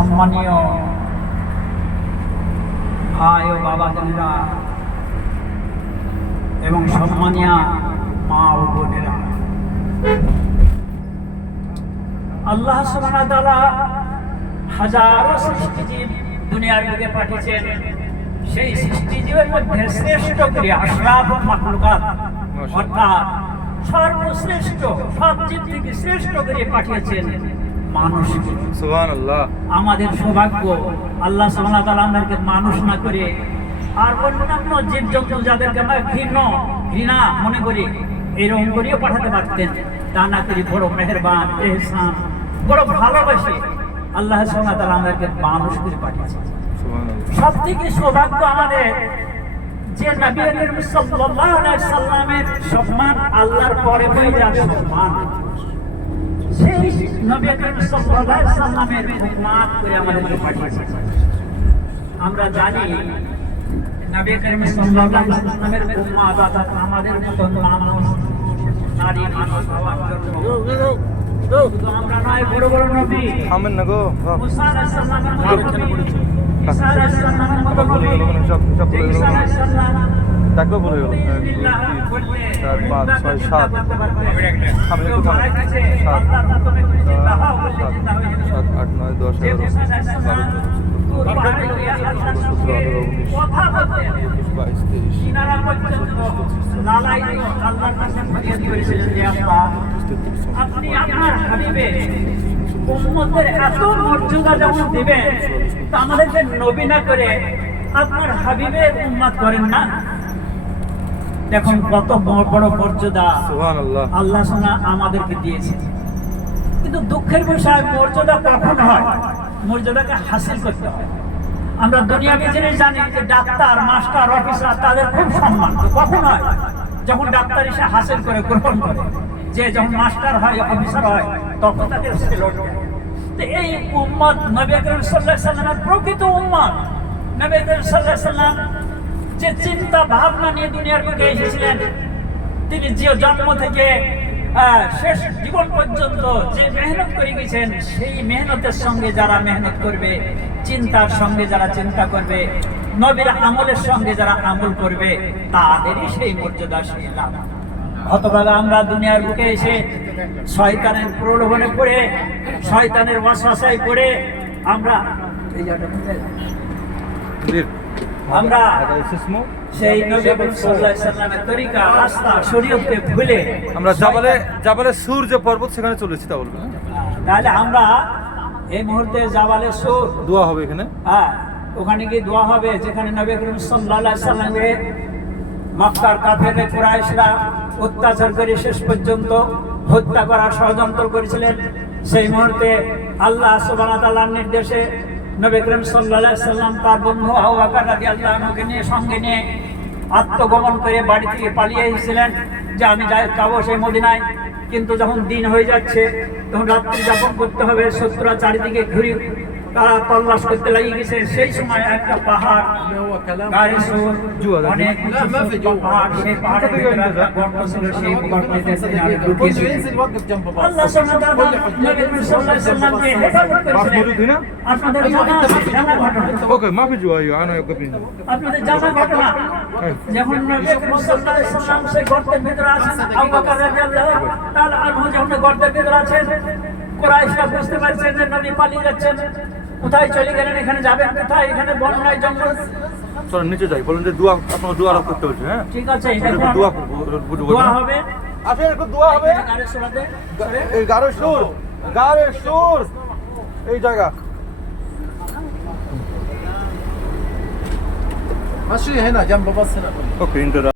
সম্মানীয় ভাই ও বাবাজানেরা এবং সম্মানীয় মা ও বোনেরা, আল্লাহ সুবহানাহু ওয়া তাআলা হাজারো সৃষ্টিজীব দুনিয়ার বুকে পাঠিয়েছেন। সেই সৃষ্টিজীবের মধ্যে শ্রেষ্ঠ করে আশরাফুল মাখলুকাত অর্থাৎ সর্বশ্রেষ্ঠ সব জীব থেকে শ্রেষ্ঠ করে পাঠিয়েছেন মানুষকে। সুবহানাল্লাহ। আমাদের সৌভাগ্য আল্লাহ সুবহানাহু ওয়া তাআলা আমাদেরকে মানুষ না করে আর অন্যান্য জীবজন্তু যাদেরকে আমরা ঘৃণা মনে করি এরকম করেও পাঠাতে পারতেন। তা না করে বড় মেহেরবান এহসান বড় ভালোবাসে আল্লাহ সুবহানাহু ওয়া তাআলা আমাদেরকে মানুষ করে পাঠিয়েছেন। সব থেকে সৌভাগ্য আমাদের যে নবী করিম সাল্লাল্লাহু আলাইহি সাল্লামের সম্মান আল্লাহর পরে হয়ে যাবে সম্মান। সেই নবী করিম সাল্লাল্লাহু আলাইহি সাল্লামের উম্মত করে আমাদেরকে পাঠিয়েছেন। আমরা জানি নবী করিম সাল্লাল্লাহু আলাইহি সাল্লামের উম্মত অর্থাৎ আমাদের মতো মানুষ নারী মানুষ হওয়ার জন্য আমরা নয় বড় বড় নবী থামেন না গো। মুসা আলাইহিস সালামের নবী ঈসা আলাইহিস সালামের মতো নবী ঈসা আলাইহিস সালাম ডাকবে বলে গেল 4 5 6 7 আমি একটু থামেন 7 8 9 10 11 আপনি আপনার হাবিবের উম্মতের এত মর্যাদা যখন দিবেন তা আমাদেরকে নবী না করে আপনার হাবিবের উম্মত করেন না। দেখুন কত বড় মর্যাদা সুবহানাল্লাহ আল্লাহ সোনা আমাদেরকে দিয়েছে। কিন্তু দুঃখের বিষয় মর্যাদা কখন হয়? মর্যাদাকে হাসিল করতে হয়। আমরা দুনিয়াবি জিনিস জানি যে ডাক্তার মাস্টার অফিসার তাদের খুব সম্মান কখন হয়? যখন ডাক্তার এসে হাসিল করে গ্রহণ করে। যে যখন মাস্টার হয় অফিসার হয় তখন তাদের সেলুট দেয়। তো এই উম্মত নবী করিম সাল্লাল্লাহু আলাইহি সাল্লামের প্রকৃত উম্মত। নবী করিম সাল্লাল্লাহু আলাইহি সাল্লাম যে চিন্তা ভাবনা নিয়ে দুনিয়ার বুকে এসেছিলেন, তিনি যে জন্ম থেকে শেষ জীবন পর্যন্ত যে মেহনত করে গেছেন সেই মেহনতের সঙ্গে যারা মেহনত করবে, চিন্তার সঙ্গে যারা চিন্তা করবে, নবীর আমলের সঙ্গে যারা আমল করবে তাদেরই সেই মর্যাদা সেই লাভ। হতভাগা আমরা দুনিয়ার বুকে এসে শয়তানের প্রলোভনে পড়ে শয়তানের ওয়াসওয়াসায় পড়ে আমরা সেই নবী সাল্লাল্লাহু আলাইহি সাল্লামের তরিকা রাস্তা শরীয়তকে ভুলে আমরা জাবালে সুর যে পর্বত সেখানে চলেছি তা বলবেন। তাহলে আমরা এই মুহূর্তে জাবালে সুর দোয়া হবে এখানে। হ্যাঁ, ওখানে গিয়ে দোয়া হবে যেখানে নবী করিম সাল্লাল্লাহু আলাইহি সাল্লামের মক্কার কাফেররা কুরাইশরা অত্যাচার করে শেষ পর্যন্ত হত্যা করার ষড়যন্ত্র করেছিলেন। সেই মুহূর্তে আল্লাহ সুবহানাহু ওয়া তাআলার নির্দেশে নবী করিম সাল্লাল্লাহু আলাইহি সাল্লাম তার বন্ধু আবু বকর রাদিয়াল্লাহু আনহুকে নিয়ে সঙ্গে নিয়ে আত্মগোপন করে বাড়ি থেকে পালিয়ে এসেছিলেন যে আমি যাবো সেই মদিনায়। কিন্তু যখন দিন হয়ে যাচ্ছে তখন রাত্রি যাপন করতে হবে, শত্রুরা চারিদিকে ঘুরে তারা তল্লাশ করতে লাগিয়ে গেছে। সেই সময় একটা পাহাড় গায়ে সুর অনেক পাহাড়, সেই পাহাড়ের ভিতরে একটা গর্ত ছিল, সেই গর্তে তিনি ঢুকেছিলেন। আল্লাহ সুবহানাহু ওয়া তাআলা নবী সাল্লাল্লাহু আলাইহি সাল্লামকে হেফাজত করেছিলেন। আপনাদের জানা ঘটনা ওকে মাফি জুয়াইও আনো কপিন আপনাদের জানা ঘটনা যখন নবী সাল্লাল্লাহু আলাইহি সাল্লাম সেই গর্তের ভিতরে আছেন, আবু বকর রাদিয়াল্লাহু তাআলা আনহু যখন গর্তের ভিতরে আছেন, কুরাইশরা বুঝতে পারছেন যে নবী পালিয়ে যাচ্ছেন। কোথায় চলে গেলেন? এখানে যাবেন কোথায়? এখানে বন নাই, জঙ্গল। চল নিচে যাই, বলেন যে দোয়া আপনারা দোয়া করতে হচ্ছে। হ্যাঁ ঠিক আছে, দোয়া দোয়া হবে। আসেন একটু দোয়া হবে। গারে সুরাতে এই গারে সুর এই জায়গা ماشي هنا جنب بس هنا. ওকে